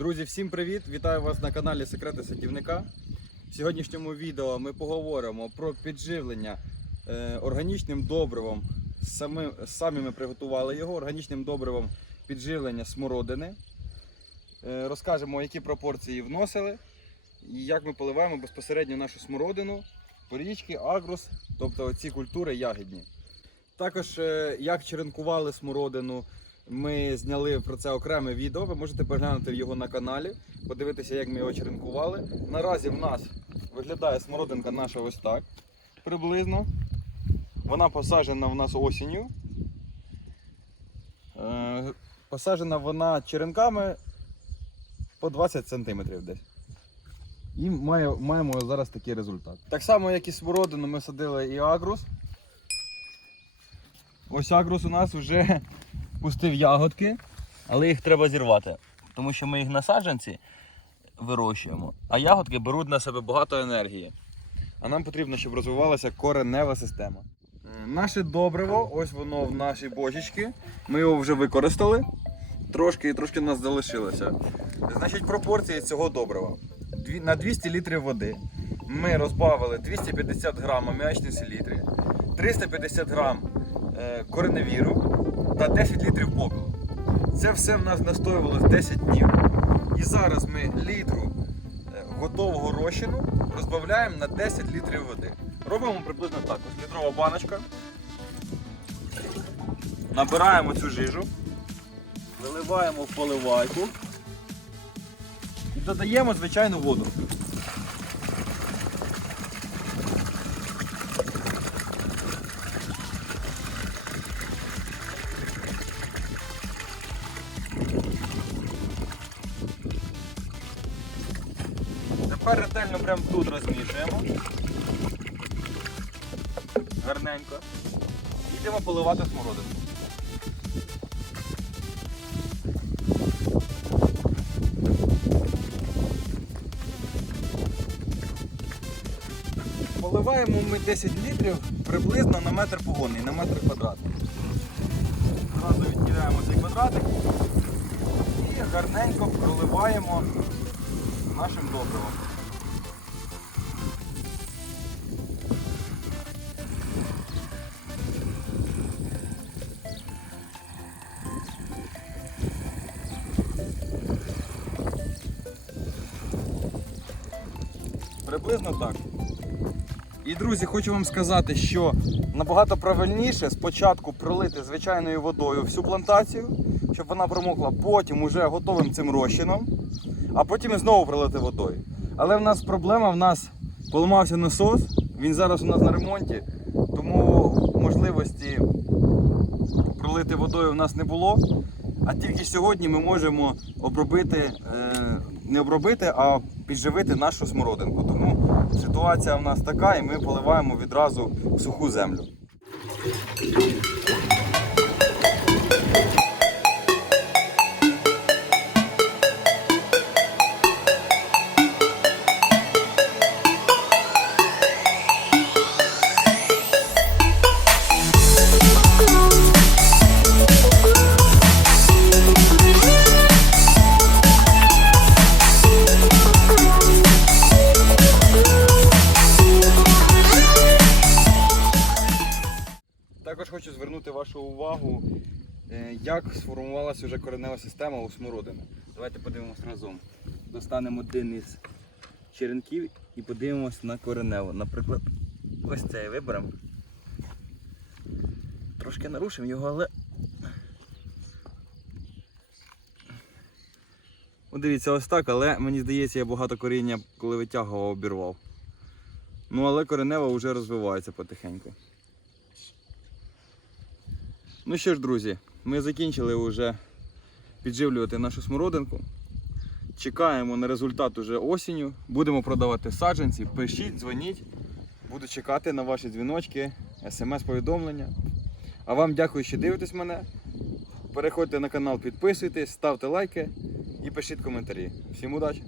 Друзі, всім привіт! Вітаю вас на каналі Секрети Садівника. В сьогоднішньому відео ми поговоримо про підживлення е, органічним добривом. Самі, самі ми приготували його органічним добривом підживлення смородини. Е, розкажемо, які пропорції вносили і як ми поливаємо безпосередньо нашу смородину, порічки, агрус, тобто ці культури ягідні. Також е, як черенкували смородину, ми зняли про це окреме відео. Ви можете переглянути його на каналі, подивитися, як ми його черенкували. Наразі в нас виглядає смородинка наша ось так приблизно. Вона посаджена в нас осінню. Е, Посаджена вона черенками по 20 см десь. І має, маємо зараз такий результат. Так само, як і смородину, ми садили і агрус. Ось агрус у нас вже пустив ягодки. Але їх треба зірвати, тому що ми їх на саджанці вирощуємо, а ягодки беруть на себе багато енергії. А нам потрібно, щоб розвивалася коренева система. Е, Наше добриво, ось воно в нашій бочечці. Ми його вже використали. Трошки і трошки нас залишилося. Значить, пропорції цього добрива. На 200 літрів води ми розбавили 250 грам аміачної селітри, 350 грам е, кореневіру та 10 літрів попелу. Це все в нас настоювалось 10 днів. І зараз ми літру е, готового розчину розбавляємо на 10 літрів води. Робимо приблизно так. Ось літрова баночка. Набираємо цю жижу, виливаємо в поливайку і додаємо звичайну воду. Тепер ретельно прямо тут розмішуємо. Гарненько. І йдемо поливати смородину. Поливаємо ми 10 літрів приблизно на метр погонний, на метр квадратний. Зразу відділяємо цей квадратик і гарненько проливаємо нашим добривом. Приблизно так. І друзі, хочу вам сказати, що набагато правильніше спочатку пролити звичайною водою всю плантацію, щоб вона промокла, потім уже готовим цим розчином, а потім і знову пролити водою. Але в нас проблема, в нас поламався насос, він зараз у нас на ремонті, тому можливості пролити водою в нас не було. А тільки сьогодні ми можемо обробити, е, не обробити, а підживити нашу смородинку. Тому ситуація в нас така, і ми поливаємо відразу в суху землю. Також хочу звернути вашу увагу, е, як сформувалася вже коренева система у смородини. Давайте подивимося разом. Достанемо один із черенків і подивимось на кореневу. Наприклад, ось цей виберемо. Трошки нарушимо його, але. От дивіться, ось так, але мені здається, я багато коріння, коли витягував, обірвав. Ну, але коренева вже розвивається потихеньку. Ну що ж, друзі, ми закінчили вже підживлювати нашу смородинку. Чекаємо на результат уже осінню. Будемо продавати саджанці. Пишіть, дзвоніть. Буду чекати на ваші дзвіночки, смс-повідомлення. А вам дякую, що дивитесь мене. Переходьте на канал, підписуйтесь, ставте лайки і пишіть коментарі. Всім удачі!